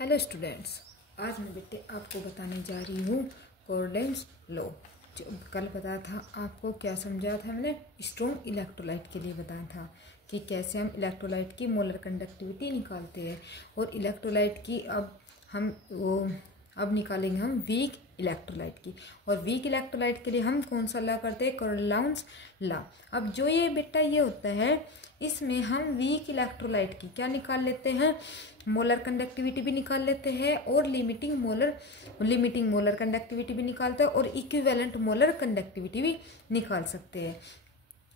Hello students, आज मैं बेटे आपको बताने जा रही हूँ कोर्डेंस लॉ। जो कल बताया था आपको, क्या समझाया था मैंने, स्ट्रॉन्ग इलेक्ट्रोलाइट के लिए बताया था कि कैसे हम इलेक्ट्रोलाइट की मोलर कंडक्टिविटी निकालते हैं। और इलेक्ट्रोलाइट की अब निकालेंगे हम वीक इलेक्ट्रोलाइट की। और वीक इलेक्ट्रोलाइट के लिए हम कौन सा लॉ करते हैं? कोरलेंस लॉ। अब जो ये बेटा ये होता है, इसमें हम वीक इलेक्ट्रोलाइट की क्या निकाल लेते हैं? मोलर कंडक्टिविटी भी निकाल लेते हैं और लिमिटिंग मोलर कंडक्टिविटी भी निकालते हैं और इक्विवेलेंट मोलर कंडक्टिविटी भी निकाल सकते हैं।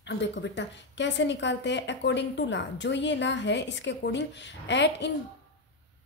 अब देखो बेटा कैसे निकालते हैं। अकॉर्डिंग टू लॉ, जो ये लॉ है इसके अकॉर्डिंग एट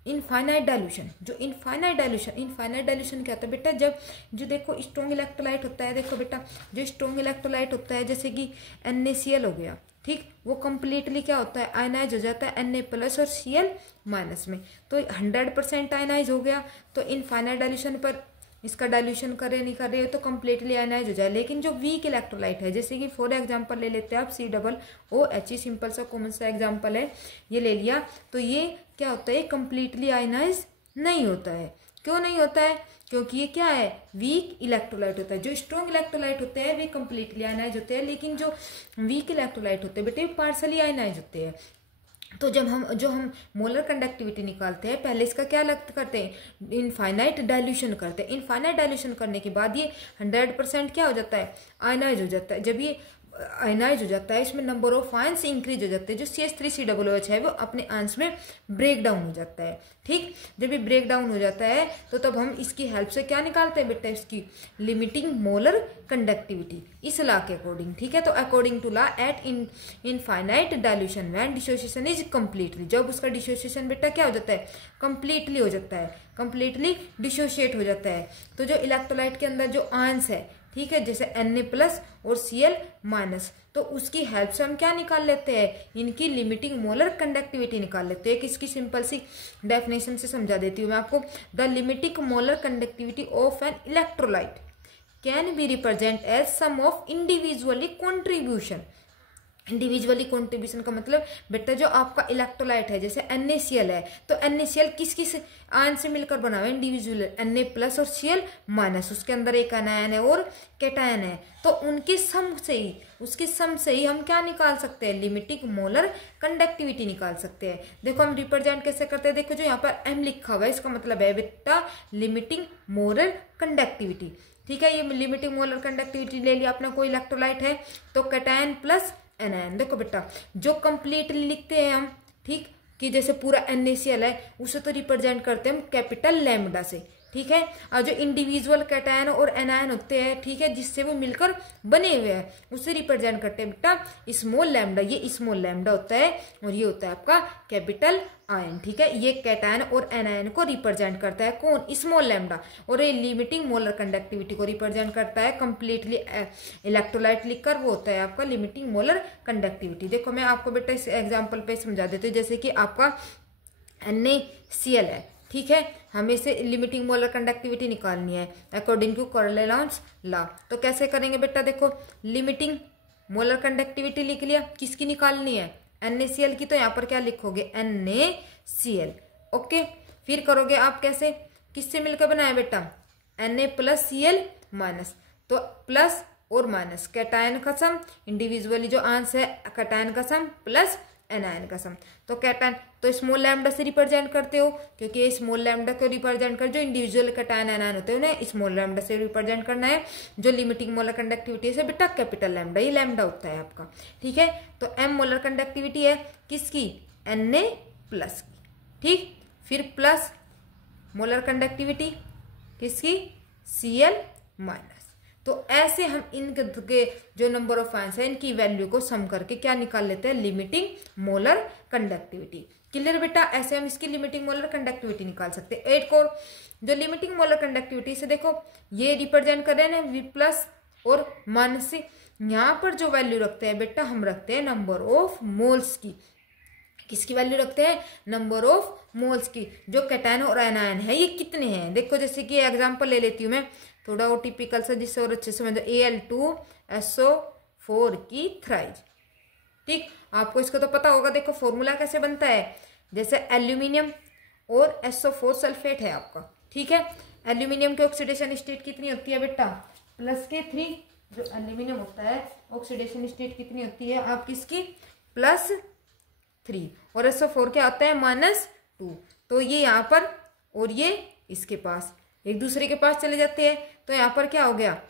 इनफाइनाइट डाइल्यूशन, जो इनफाइनाइट डाइल्यूशन क्या होता है बेटा? जब जो देखो स्ट्रॉन्ग इलेक्ट्रोलाइट होता है, देखो बेटा जो स्ट्रॉन्ग इलेक्ट्रोलाइट होता है जैसे कि NaCl हो गया, ठीक, वो कंप्लीटली क्या होता है? आयनाइज हो जाता है Na+ और Cl- में, तो 100% आयनाइज हो गया। तो इनफाइनाइट डाइल्यूशन पर इसका डाइल्यूशन करे नहीं कर रहे हो तो कंप्लीटली आयनाइज हो जाए। लेकिन जो वीक इलेक्ट्रोलाइट है, जैसे कि फॉर एग्जांपल ले लेते हैं आप COOH, सिंपल सा कॉमन सा एग्जांपल है, ये ले लिया, तो ये क्या होता है? कंप्लीटली आयनाइज नहीं होता है। क्यों नहीं होता है? क्योंकि ये क्या है? वीक इलेक्ट्रोलाइट होता है। जो स्ट्रॉन्ग इलेक्ट्रोलाइट होते हैं वे कंप्लीटली आयनाइज होते हैं, लेकिन जो वीक इलेक्ट्रोलाइट होते हैं बेटे पार्सली आयनाइज होते हैं। तो जब हम मोलर कंडक्टिविटी निकालते हैं, पहले इसका क्या करते हैं? इनफाइनाइट डाइल्यूशन करते हैं। इनफाइनाइट डाइल्यूशन करने के बाद ये 100% क्या हो जाता है? आयनाइज हो जाता है। जब ये आयनाइज हो जाता है, इसमें नंबर ऑफ आयंस इंक्रीज हो जाते हैं। जो CH3COOH है वो अपने आयंस में ब्रेक डाउन हो जाता है, ठीक। जब ये ब्रेक डाउन हो जाता है तो तब हम इसकी हेल्प से क्या निकालते हैं बेटा? इसकी लिमिटिंग मोलर कंडक्टिविटी, इस लॉ के अकॉर्डिंग, ठीक है। तो according to law at infinite dilution when dissociation is completely, जब उसका डिसोसिएशन बेटा क्या हो जाता है? कंप्लीटली हो जाता है, कंप्लीटली डिसोशिएट हो जाता है। तो जो इलेक्ट्रोलाइट के अंदर जो आयंस है, ठीक है, जैसे Na+ और Cl-, तो उसकी हेल्प से हम क्या निकाल लेते हैं? इनकी लिमिटिंग मोलर कंडक्टिविटी निकाल लेते हैं। किसकी सिंपल सी डेफिनेशन से समझा देती हूँ मैं आपको। The limiting molar conductivity of an electrolyte can be represent as sum of individually contribution. Individually contribution का मतलब बेटा जो आपका इलेक्ट्रोलाइट है, जैसे NaCl है, तो NaCl किस किस आयन से मिलकर बना हुआ है? इंडिविजुअल Na+ और Cl-, उसके अंदर एक आयन है और कैटायन है। तो उनके सम से ही, उसके सम से ही हम क्या निकाल सकते हैं? लिमिटिंग मोलर कंडक्टिविटी निकाल सकते हैं। देखो हम रिप्रेजेंट कैसे करते हैं, देखो जो यहाँ पर M लिखा हुआ है इसका मतलब है बेटा लिमिटिंग मोलर कंडक्टिविटी, ठीक है। ये लिमिटिंग मोलर कंडक्टिविटी ले लिया अपना, कोई इलेक्ट्रोलाइट है तो कैटायन प्लस एनायन। देखो बेटा जो कंप्लीटली लिखते हैं हम, ठीक, कि जैसे पूरा NaCl है उसे तो रिप्रेजेंट करते हैं हम कैपिटल लैम्डा से, ठीक है। और जो इंडिविजुअल कैटायन और एनायन होते हैं, ठीक है, जिससे वो मिलकर बने हुए हैं, उसे रिप्रेजेंट करते हैं बेटा स्मॉल लैम्डा। ये स्मॉल लैम्डा होता है और ये होता है आपका कैपिटल आयन, ठीक है। ये कैटायन और एनायन को रिप्रेजेंट करता है कौन? Small lambda. और ये लिमिटिंग मोलर कंडक्टिविटी को रिप्रेजेंट करता है कंप्लीटली इलेक्ट्रोलाइट लिखकर, वो होता है आपका लिमिटिंग मोलर कंडक्टिविटी। देखो मैं आपको बेटा इस एग्जाम्पल पे समझा देती हूँ। जैसे कि आपका NaCl है, ठीक है, हमें से लिमिटिंग मोलर कंडक्टिविटी निकालनी है अकॉर्डिंग टू कोरलेंस लॉ। तो कैसे करेंगे बेटा? देखो लिमिटिंग मोलर कंडक्टिविटी लिख लिया, किसकी निकालनी है? NaCl की। तो यहाँ पर क्या लिखोगे? NaCl, okay. फिर करोगे आप कैसे? किससे मिलकर बनाया बेटा? Na+ Cl-, तो प्लस और माइनस, कैटायन का सम, इंडिविजुअली जो आंसर है कैटायन का सम प्लस एनायन का सम। तो कैटायन तो स्मॉल लैम्डा से रिप्रेजेंट करते हो, क्योंकि ये स्मॉल लैम्डा को रिप्रेजेंट कर, जो इंडिविजुअल कैटायन एनायन होते हैं उन्हें स्मॉल लैम्डा से रिप्रेजेंट करना है। जो लिमिटिंग मोलर कंडक्टिविटी से बेटा कैपिटल लैम्डा, ये लैम्डा होता है आपका, ठीक है। तो M मोलर कंडक्टिविटी है किसकी? Na+, ठीक। फिर प्लस मोलर कंडक्टिविटी किसकी? Cl-। तो ऐसे हम इनके जो नंबर ऑफ आयंस है इनकी वैल्यू को सम करके क्या निकाल लेते हैं? Limiting molar conductivity. क्लियर बेटा? ऐसे हम इसकी लिमिटिंग मोलर कंडक्टिविटी निकाल सकते हैं। 8 को जो लिमिटिंग मोलर कंडक्टिविटी से देखो ये रिप्रेजेंट कर रहे हैं V+ और माइनस से, यहाँ पर जो वैल्यू रखते हैं बेटा हम रखते हैं नंबर ऑफ मोल्स की। किसकी वैल्यू रखते हैं? नंबर ऑफ मोल्स की। जो कैटायन और एनायन है ये कितने हैं? देखो जैसे कि एग्जांपल ले लेती हूँ मैं, थोड़ा और टिपिकल सा जिससे और अच्छे से समझो। Al2SO4 की थ्राइज, ठीक। आपको इसको तो पता होगा। देखो फॉर्मूला कैसे बनता है, जैसे एल्यूमिनियम और SO4 सल्फेट है आपका, ठीक है। एल्यूमिनियम की ऑक्सीडेशन स्टेट कितनी होती है बेटा, +3। जो एल्यूमिनियम होता है ऑक्सीडेशन स्टेट कितनी होती है आपकी इसकी, +3, और SO4 क्या होता है, -2। तो ये यहाँ पर और ये इसके पास एक दूसरे के पास चले जाते हैं, तो यहाँ पर क्या हो गया,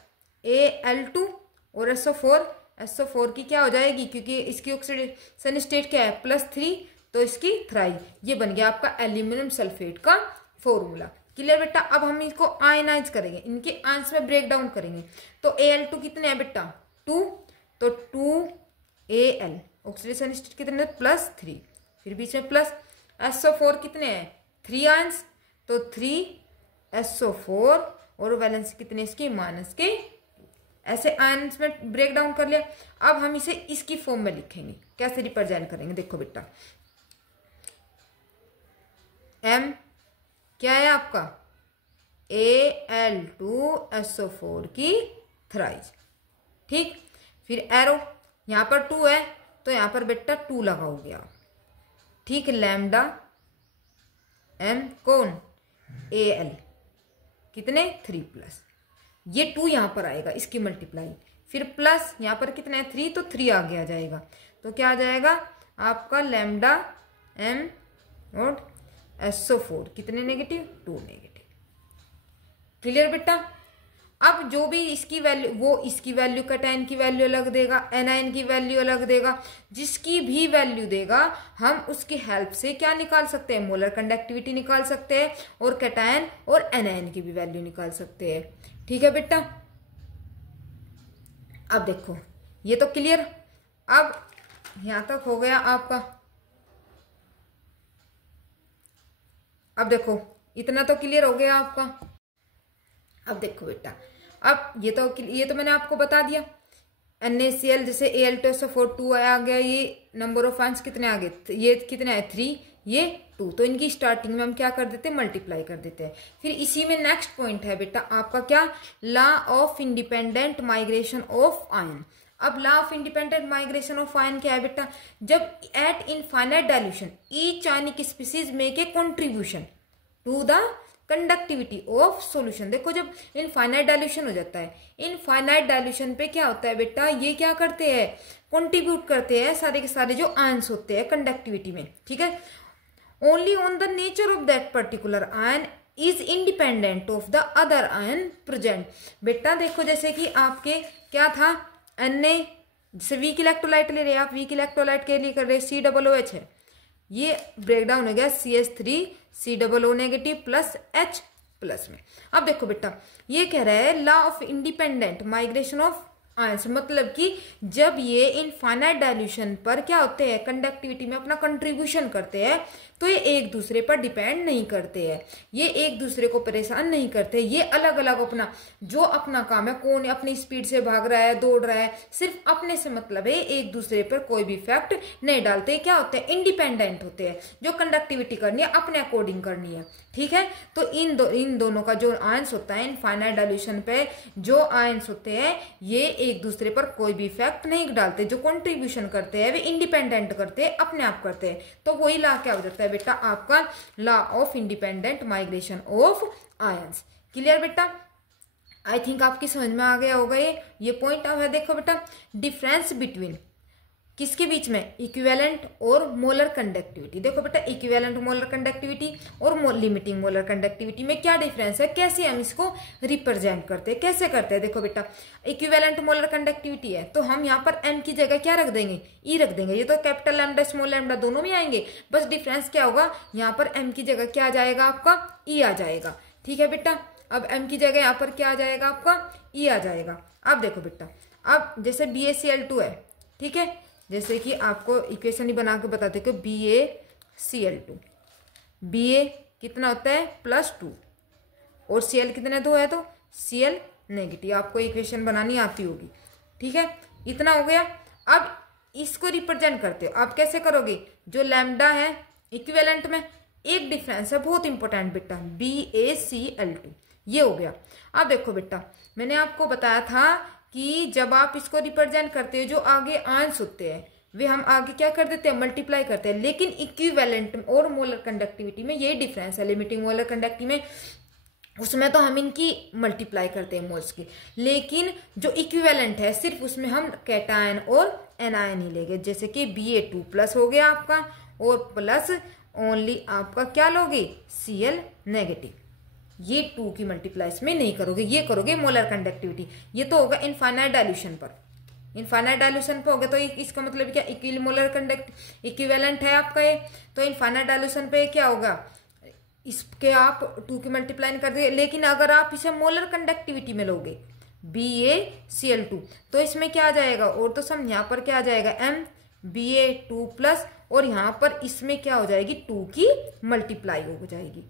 Al2 और SO4 की क्या हो जाएगी, क्योंकि इसकी ऑक्सीडेशन स्टेट क्या है, +3, तो इसकी थ्राई। ये बन गया आपका एल्यूमिनियम सल्फेट का फॉर्मूला। क्लियर बेटा। अब हम इसको आयनाइज करेंगे, इनके आयंस में ब्रेक डाउन करेंगे। तो Al2 कितने हैं बेटा, 2, तो 2Al ऑक्सीडेशन स्टेट कितने, +3, फिर बीच में प्लस। SO4 कितने हैं, 3 आयंस, तो 3SO4 और वैलेंस कितने इसकी, -के। ऐसे आयंस में ब्रेक डाउन कर लिया। अब हम इसे इसकी फॉर्म में लिखेंगे, कैसे रिप्रेजेंट करेंगे, देखो बेटा। M क्या है आपका, Al2SO4 की थ्राइज, ठीक। फिर एरो, यहाँ पर 2 है तो यहाँ पर बेटा 2 लगाओगे आप, ठीक। लैम्डा M कौन, Al कितने, 3+, ये 2 यहाँ पर आएगा, इसकी मल्टीप्लाई, फिर प्लस यहाँ पर कितना है, 3, तो 3 आगे आ जाएगा। तो क्या आ जाएगा आपका, लैम्डा M और SO4 कितने नेगेटिव, 2 नेगेटिव। क्लियर बेटा। अब जो भी इसकी वैल्यू, वो इसकी वैल्यू, कैटायन की वैल्यू अलग देगा, एनायन की वैल्यू अलग देगा, जिसकी भी वैल्यू देगा हम उसकी हेल्प से क्या निकाल सकते हैं, मोलर कंडक्टिविटी निकाल सकते हैं, और कैटायन और एनायन की भी वैल्यू निकाल सकते हैं, ठीक है बेटा। अब देखो ये तो क्लियर। अब यहां तक हो गया आपका। अब देखो इतना तो क्लियर हो गया आपका। अब देखो बेटा, अब ये तो मैंने आपको बता दिया। NaCl जैसे Al2SO4 2 आ गया, ये नंबर ऑफ आयंस कितने आ गए, ये कितने आए, 3, ये 2, तो इनकी स्टार्टिंग में हम क्या कर देते हैं, मल्टीप्लाई कर देते हैं। फिर इसी में नेक्स्ट पॉइंट है बेटा आपका क्या, law of independent migration of ion. अब law of independent migration of ion क्या है बेटा, जब at infinite dilution each ionic species make a contribution to the conductivity of solution. देखो जब इनफाइनाइट डाइल्यूशन हो जाता है, इनफाइनाइट डाइल्यूशन पे क्या होता है बेटा, ये क्या करते हैं, कंट्रीब्यूट करते हैं सारे के सारे जो आयंस होते हैं कंडक्टिविटी में, ठीक है। Only on the nature of that particular ion is independent of the other ion present. बेटा देखो जैसे कि आपके क्या था, Na, जैसे वीक इलेक्ट्रोलाइट ले रहे हैं आप, वीक इलेक्ट्रोलाइट के लिए कर रहे COOH है, ये ब्रेकडाउन हो गया CH3 COO negative plus H plus में। अब देखो बेटा ये कह रहा है law of independent migration of ions, मतलब कि जब ये इनफाइनाइट डाइल्यूशन पर क्या होते हैं, कंडक्टिविटी में अपना कंट्रीब्यूशन करते हैं, तो ये एक दूसरे पर डिपेंड नहीं करते हैं, ये एक दूसरे को परेशान नहीं करते, ये अलग अलग अपना काम है, कौन अपनी स्पीड से भाग रहा है, दौड़ रहा है, सिर्फ अपने से मतलब है, एक दूसरे पर कोई भी इफेक्ट नहीं डालते। क्या होते हैं, इंडिपेंडेंट होते हैं, जो कंडक्टिविटी करनी है अपने अकॉर्डिंग करनी है, ठीक है। तो इन दोनों का जो आयंस होता है इनफाइनाइट डाइल्यूशन पे, जो आयंस होते हैं ये एक दूसरे पर कोई भी इफेक्ट नहीं डालते, जो कंट्रीब्यूशन करते हैं वे इंडिपेंडेंट करते हैं, अपने आप करते हैं। तो वही लॉ क्या हो जाता है बेटा आपका, law of independent migration of ions. Clear बेटा, आई थिंक आपकी समझ में आ गया होगा ये पॉइंट। अब है देखो बेटा डिफरेंस बिटवीन किसके बीच में, इक्विवेलेंट और मोलर कंडक्टिविटी। देखो बेटा इक्विवेलेंट मोलर कंडक्टिविटी और लिमिटिंग मोलर कंडक्टिविटी में क्या डिफरेंस है, कैसे हम इसको रिप्रेजेंट करते हैं, कैसे करते हैं। देखो बेटा इक्विवेलेंट मोलर कंडक्टिविटी है तो हम यहाँ पर m की जगह क्या रख देंगे, E रख देंगे। ये तो कैपिटल लैम्डा स्मॉल लैम्डा दोनों में आएंगे, बस डिफरेंस क्या होगा, यहाँ पर m की जगह क्या आ जाएगा आपका, E आ जाएगा, ठीक है बेटा। अब m की जगह यहाँ पर क्या आ जाएगा आपका, E आ जाएगा। अब देखो बेटा, अब जैसे BaCl2 है, ठीक है, जैसे कि आपको इक्वेशन ही बना के बताते कि BaCl2, Ba कितना होता है +2 और Cl कितने 2 है तो Cl नेगेटिव। आपको इक्वेशन बनानी आती होगी, ठीक है। इतना हो गया। अब इसको रिप्रेजेंट करते हो आप कैसे करोगे, जो लैम्डा है इक्विवेलेंट में एक डिफरेंस है बहुत इंपॉर्टेंट बेटा, BaCl2 ये हो गया। अब देखो बेटा मैंने आपको बताया था कि जब आप इसको रिप्रेजेंट करते हो जो आगे आयंस होते हैं, वे हम आगे क्या कर देते हैं, मल्टीप्लाई करते हैं। लेकिन इक्विवेलेंट और मोलर कंडक्टिविटी में ये डिफरेंस है। लिमिटिंग मोलर कंडक्टिविटी में उसमें तो हम इनकी मल्टीप्लाई करते हैं मोल्स की, लेकिन जो इक्विवेलेंट है सिर्फ उसमें हम कैटायन और एनायन ही लेंगे। जैसे कि Ba2+ हो गया आपका, और प्लस ओनली आपका क्या लोगे, Cl नेगेटिव। ये 2 की मल्टीप्लाई इसमें नहीं करोगे, ये करोगे मोलर कंडक्टिविटी। ये तो होगा इनफाइनाइट डाइल्यूशन पर, इनफाइनाइट डाइल्यूशन पर होगा तो इसका मतलब क्या, इक्विवेलेंट है आपका ये, तो इनफाइनाइट डाइल्यूशन पे क्या होगा, इसके आप 2 की मल्टीप्लाई नहीं कर देंगे। लेकिन अगर आप इसे मोलर कंडक्टिविटी में लोगे BaCl2 तो इसमें क्या आ जाएगा, और तो सम यहाँ पर क्या आ जाएगा MBa2+, और यहाँ पर इसमें क्या हो जाएगी 2 की मल्टीप्लाई हो जाएगी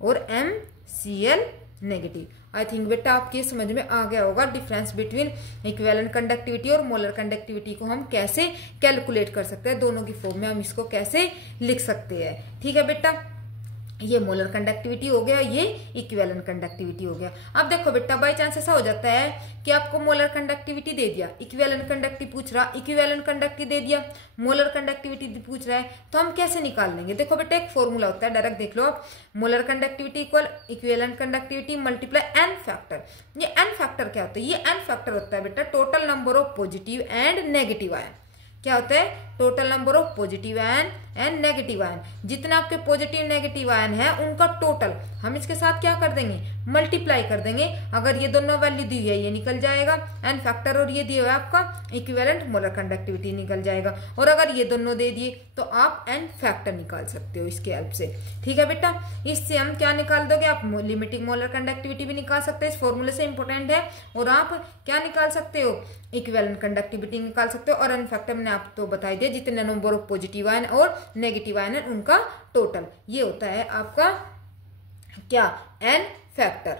और MCl नेगेटिव। आई थिंक बेटा आपके समझ में आ गया होगा डिफरेंस बिटवीन इक्विवेलेंट कंडक्टिविटी और मोलर कंडक्टिविटी को हम कैसे कैलकुलेट कर सकते हैं, दोनों की फॉर्म में हम इसको कैसे लिख सकते हैं। ठीक है बेटा, ये मोलर कंडक्टिविटी हो गया, ये इक्विवेलेंट कंडक्टिविटी हो गया। अब देखो बेटा बाई चांस ऐसा हो जाता है कि आपको मोलर कंडक्टिविटी दे दिया, इक्विवेलेंट कंडक्टिविटी पूछ रहा, इक्विवेलेंट कंडक्टिविटी दे दिया, मोलर कंडक्टिविटी पूछ रहा है, तो हम कैसे निकाल लेंगे। देखो बेटा एक फॉर्मूला होता है, डायरेक्ट देख लो आप, molar conductivity equal equivalent conductivity multiply N factor. ये एन फैक्टर क्या होता है, ये एन फैक्टर होता है बेटा total number of positive and negative ion. क्या होता है, total number of positive ion and negative ion. जितने आपके पॉजिटिव नेगेटिव आयन है उनका टोटल हम इसके साथ क्या कर देंगे, मल्टीप्लाई कर देंगे। अगर ये दोनों वैल्यू दी हुई है ये निकल जाएगा एन फैक्टर, और ये दिया हुआ है आपका इक्विवेलेंट मोलर कंडक्टिविटी निकल जाएगा। और अगर ये दोनों दे दिए तो आप एन फैक्टर निकाल सकते हो इसके हेल्प से। ठीक है बेटा, इससे हम क्या निकाल दोगे, आप लिमिटिंग मोलर कंडक्टिविटी भी निकाल सकते हैं, इस फॉर्मूले से इंपॉर्टेंट है। और आप क्या निकाल सकते हो, इक्विवेलेंट कंडक्टिविटी निकाल सकते हो, और एन फैक्टर मैंने आपको बता दिया जितने नंबर ऑफ पॉजिटिव आयन और नेगेटिव आयन है उनका टोटल, ये होता है आपका क्या, एन फैक्टर।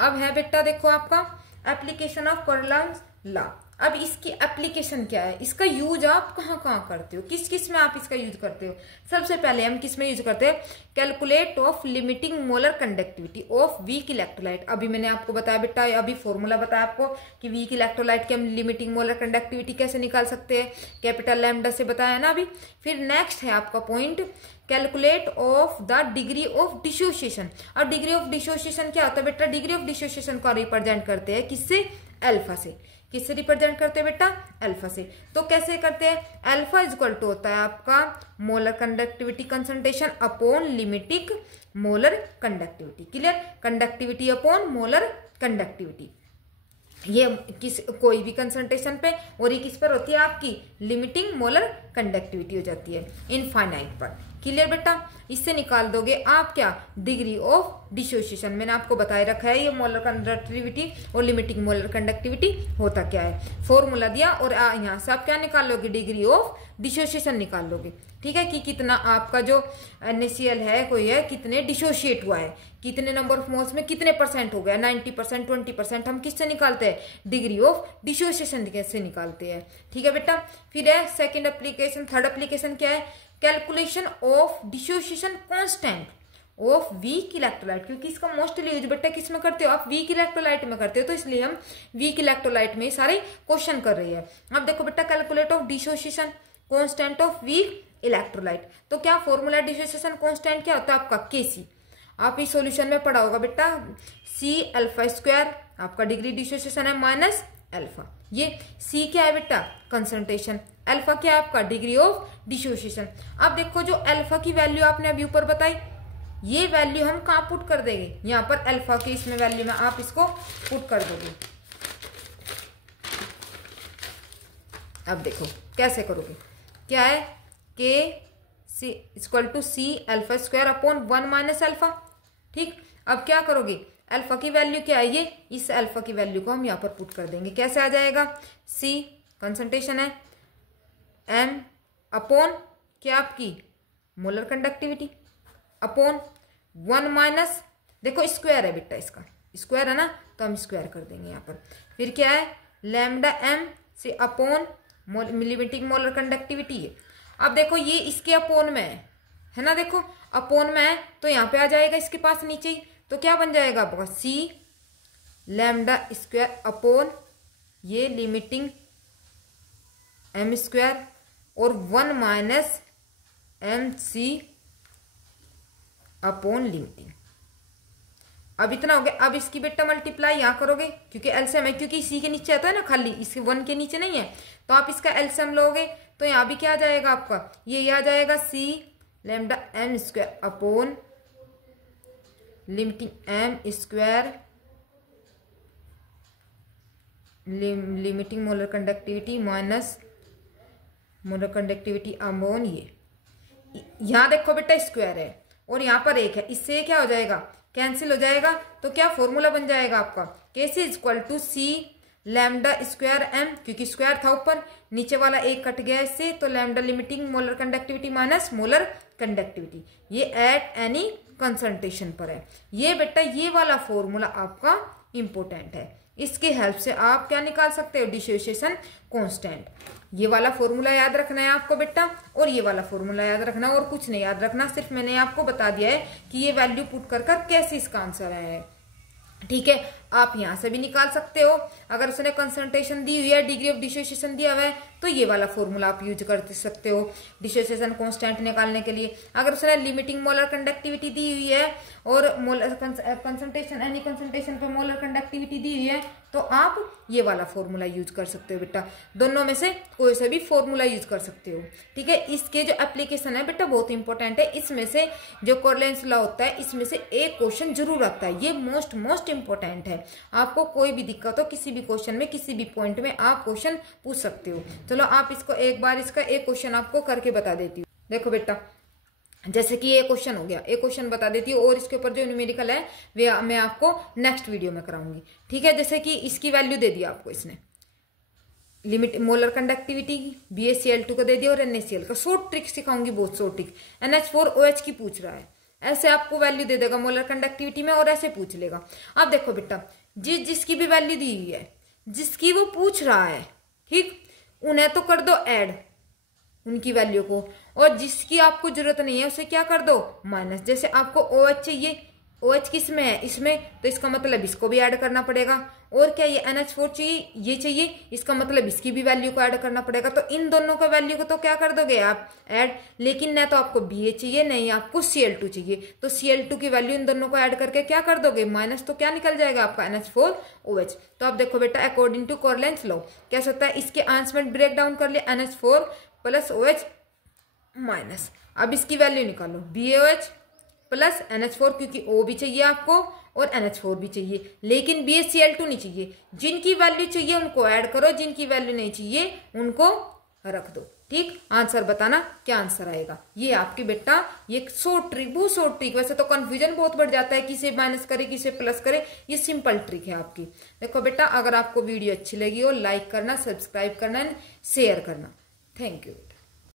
अब है बेटा देखो आपका एप्लीकेशन ऑफ कोरलॉन्स लॉ। अब इसकी एप्लीकेशन क्या है, इसका यूज आप कहाँ कहाँ करते हो, किस किस में आप इसका यूज करते हो। सबसे पहले हम किस में यूज करते हैं, calculate of limiting molar conductivity of weak electrolyte. अभी मैंने आपको बताया बेटा, अभी फॉर्मूला बताया आपको कि वीक इलेक्ट्रोलाइट की हम लिमिटिंग मोलर कंडक्टिविटी कैसे निकाल सकते हैं, कैपिटल लैम्डा से बताया ना अभी। फिर नेक्स्ट है आपका point calculate of the degree of dissociation. अब डिग्री ऑफ डिसोसिएशन क्या होता है बेटा, डिग्री ऑफ डिसोसिएशन को रिप्रेजेंट करते हैं किससे, अल्फा से। किससे रिप्रेजेंट करते हैं बेटा, अल्फा से। तो कैसे करते हैं, अल्फा इज इक्वल टू होता है आपका molar conductivity concentration upon limiting molar conductivity. Clear, conductivity upon molar conductivity, ये किस कोई भी कंसंट्रेशन पे, और ये किस पर होती है आपकी लिमिटिंग मोलर कंडक्टिविटी हो जाती है इनफाइनाइट पर। क्लियर बेटा, इससे निकाल दोगे आप क्या, डिग्री ऑफ डिसोसिएशन। मैंने आपको बताए रखा है ये मोलर कंडक्टिविटी और लिमिटिंग मोलर कंडक्टिविटी होता क्या है, फॉर्मूला दिया, और यहाँ से आप क्या निकाल लोगे, डिग्री ऑफ डिसोसिएशन निकाल लोगे। ठीक है, कि कितना आपका जो NaCl है कोई है कितने डिसोशिएट हुआ है, कितने नंबर ऑफ मोल्स में कितने परसेंट हो गया, 90%, 20%, हम किससे निकालते हैं, डिग्री ऑफ डिसोसिएशन से निकालते हैं। ठीक है बेटा, फिर है सेकंड एप्लीकेशन, थर्ड एप्लीकेशन क्या है, calculation of dissociation constant of weak electrolyte. क्योंकि इसका मोस्टली यूज बेटा किस में करते हो, आप वीक इलेक्ट्रोलाइट में करते हो, तो इसलिए हम वीक इलेक्ट्रोलाइट में सारे क्वेश्चन कर रहे हैं। अब देखो बेटा calculate of dissociation constant of weak electrolyte, तो क्या फॉर्मूला डिसोसिएशन कांस्टेंट क्या होता है आपका, Kc। आप इस सॉल्यूशन में पढ़ा होगा बेटा, C∝², आपका डिग्री डिसोसिएशन है माइनस अल्फा। ये C क्या है बेटा, कंसंट्रेशन, अल्फा क्या है आपका, डिग्री ऑफ डिसोसिएशन। अब देखो जो अल्फा की वैल्यू आपने अभी ऊपर बताई, ये वैल्यू हम कहाँ पुट कर देंगे, यहाँ पर अल्फा की इसमें वैल्यू में आप इसको पुट कर दोगे। अब देखो कैसे करोगे, क्या है, K = C∝² upon 1 minus alpha. ठीक, अब क्या करोगे, अल्फा की वैल्यू क्या है, ये इस अल्फा की वैल्यू को हम यहाँ पर पुट कर देंगे। कैसे आ जाएगा, C कंसंट्रेशन है, M अपॉन क्या आपकी मोलर कंडक्टिविटी अपॉन 1 माइनस, देखो स्क्वायर है बेटा, इसका स्क्वायर है ना, तो हम स्क्वायर कर देंगे यहाँ पर। फिर क्या है, लैम्डा M से अपॉन लिमिटिंग मोलर कंडक्टिविटी है। अब देखो ये इसके अपोन में है ना, देखो अपोन में है तो यहाँ पे आ जाएगा इसके पास नीचे ही, तो क्या बन जाएगा आपका C∝² अपॉन ये लिमिटिंग M² और 1 माइनस MC अपॉन लिमिटिंग। अब इतना हो गया। अब इसकी बेटा मल्टीप्लाई यहाँ करोगे क्योंकि एलसीएम है, क्योंकि सी के नीचे आता है ना खाली, इसके 1 के नीचे नहीं है, तो आप इसका एलसीएम लोगे तो यहाँ भी क्या आ जाएगा आपका, ये आ जाएगा C lambda M square upon limiting M square limiting molar conductivity minus molar conductivity upon ये। यहाँ देखो बेटा स्क्वायर है और यहाँ पर 1 है, इससे क्या हो जाएगा, कैंसिल हो जाएगा। तो क्या फॉर्मूला बन जाएगा आपका, Kc equal to C lambda square M, क्योंकि स्क्वायर था ऊपर, नीचे वाला 1 कट गया इससे, तो lambda limiting molar conductivity minus molar conductivity, ये एट एनी कंसंट्रेशन पर है। ये बेटा ये वाला फॉर्मूला आपका इंपॉर्टेंट है, इसके हेल्प से आप क्या निकाल सकते हो, डिसोसिएशन कांस्टेंट। ये वाला फॉर्मूला याद रखना है आपको बेटा, और ये वाला फॉर्मूला याद रखना, और कुछ नहीं याद रखना, सिर्फ मैंने आपको बता दिया है कि ये वैल्यू पुट कर कैसे इसका आंसर आया है। ठीक है, आप यहां से भी निकाल सकते हो। अगर उसने कंसंट्रेशन दी हुई है, डिग्री ऑफ डिसोसिएशन दिया हुआ है, तो ये वाला फॉर्मूला आप यूज कर सकते हो डिसोसिएशन कांस्टेंट निकालने के लिए। अगर उसने लिमिटिंग मोलर कंडक्टिविटी दी हुई है और मोलर कंसंट्रेशन एनी कंसंट्रेशन पे मोलर कंडक्टिविटी दी हुई है, तो आप ये वाला फॉर्मूला यूज कर सकते हो बेटा। दोनों में से कोई सा भी फॉर्मूला यूज कर सकते हो। ठीक है, इसके जो एप्लीकेशन है बेटा बहुत इंपॉर्टेंट है। इसमें से जो कोरलेंस लॉ होता है, इसमें से एक क्वेश्चन जरूर आता है, ये मोस्ट इंपॉर्टेंट है। आपको कोई भी दिक्कत हो किसी भी क्वेश्चन में, किसी भी पॉइंट में आप क्वेश्चन पूछ सकते हो। चलो आप इसको एक बार इसका एक क्वेश्चन आपको करके बता देती हूँ। देखो बेटा, जैसे कि ये क्वेश्चन हो गया, एक क्वेश्चन बता देती हूँ, और इसके ऊपर जो न्यूमेरिकल है वे मैं आपको नेक्स्ट वीडियो में कराऊंगी। ठीक है, जैसे कि इसकी वैल्यू दे दी आपको, इसने लिमिट मोलर कंडक्टिविटी BaCl2 का दे दिया और NaCl का। शॉर्ट ट्रिक सिखाऊंगी, बहुत शॉर्ट ट्रिक। NH4OH की पूछ रहा है, ऐसे आपको वैल्यू दे देगा मोलर कंडक्टिविटी में और ऐसे पूछ लेगा। अब देखो बेटा, जिसकी भी वैल्यू दी हुई है, जिसकी वो पूछ रहा है, ठीक, उन्हें तो कर दो ऐड उनकी वैल्यू को, और जिसकी आपको जरूरत नहीं है उसे क्या कर दो माइनस। जैसे आपको OH चाहिए, OH किस में है, इसमें, तो इसका मतलब इसको भी ऐड करना पड़ेगा। और क्या ये NH4 चाहिए, ये चाहिए, इसका मतलब इसकी भी वैल्यू को ऐड करना पड़ेगा। तो इन दोनों का वैल्यू को तो क्या कर दोगे आप ऐड, लेकिन न तो आपको Ba चाहिए नहीं आपको Cl2 चाहिए, तो Cl2 की वैल्यू इन दोनों को ऐड करके क्या कर दोगे माइनस, तो क्या निकल जाएगा आपका NH4OH। तो आप देखो बेटा, अकॉर्डिंग टू कोरलेंस लॉ क्या होता है, इसके आंसमेंट ब्रेक डाउन कर लिया, NH4 प्लस OH माइनस। अब इसकी वैल्यू निकालो, BaOH प्लस NH4, क्योंकि O भी चाहिए आपको और NH4 भी चाहिए, लेकिन BaCl2 नहीं चाहिए। जिनकी वैल्यू चाहिए उनको ऐड करो, जिनकी वैल्यू नहीं चाहिए उनको रख दो। ठीक, आंसर बताना क्या आंसर आएगा। ये आपकी बेटा ये शॉर्ट ट्रिक, बहुत शॉर्ट ट्रिक, वैसे तो कंफ्यूजन बहुत बढ़ जाता है, किसे माइनस करे किसे प्लस करे, ये सिंपल ट्रिक है आपकी। देखो बेटा, अगर आपको वीडियो अच्छी लगी हो लाइक करना, सब्सक्राइब करना, शेयर करना। Thank you.